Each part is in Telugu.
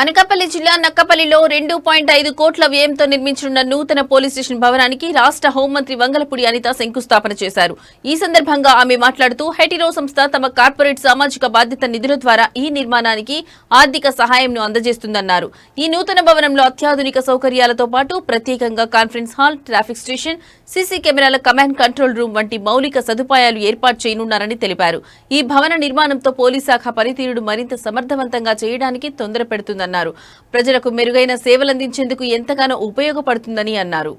అనకాపల్లి జిల్లా నక్కపల్లిలో రెండు పాయింట్ ఐదు కోట్ల వ్యయంతో నిర్మించనున్న నూతన పోలీస్ స్టేషన్ భవనానికి రాష్ట్ర హోంమంత్రి వంగలపూడి అనిత శంకుస్థాపన చేశారు. ఈ సందర్భంగా ఆమె మాట్లాడుతూ హెటిరో సంస్థ తమ కార్పొరేట్ సామాజిక బాధ్యత నిధుల ద్వారా ఈ నిర్మాణానికి ఆర్థిక సహాయంను అందజేస్తుందన్నారు. ఈ నూతన భవనంలో అత్యాధునిక సౌకర్యాలతో పాటు ప్రత్యేకంగా conference hall traffic station CC కెమెరాల కమాండ్ కంట్రోల్ రూమ్ వంటి మౌలిక సదుపాయాలు ఏర్పాటు చేయనున్నారని తెలిపారు. ఈ భవన నిర్మాణంతో పోలీస్ శాఖ పనితీరును మరింత సమర్థవంతంగా చేయడానికి తొందర పెడుతుందన్నారు ప్రజలకు మెరుగైన సేవలందించేందుకు ఎంతగానో ఉపయోగపడుతుందని అన్నారు.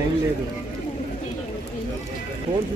టైం లేదు. ఫోన్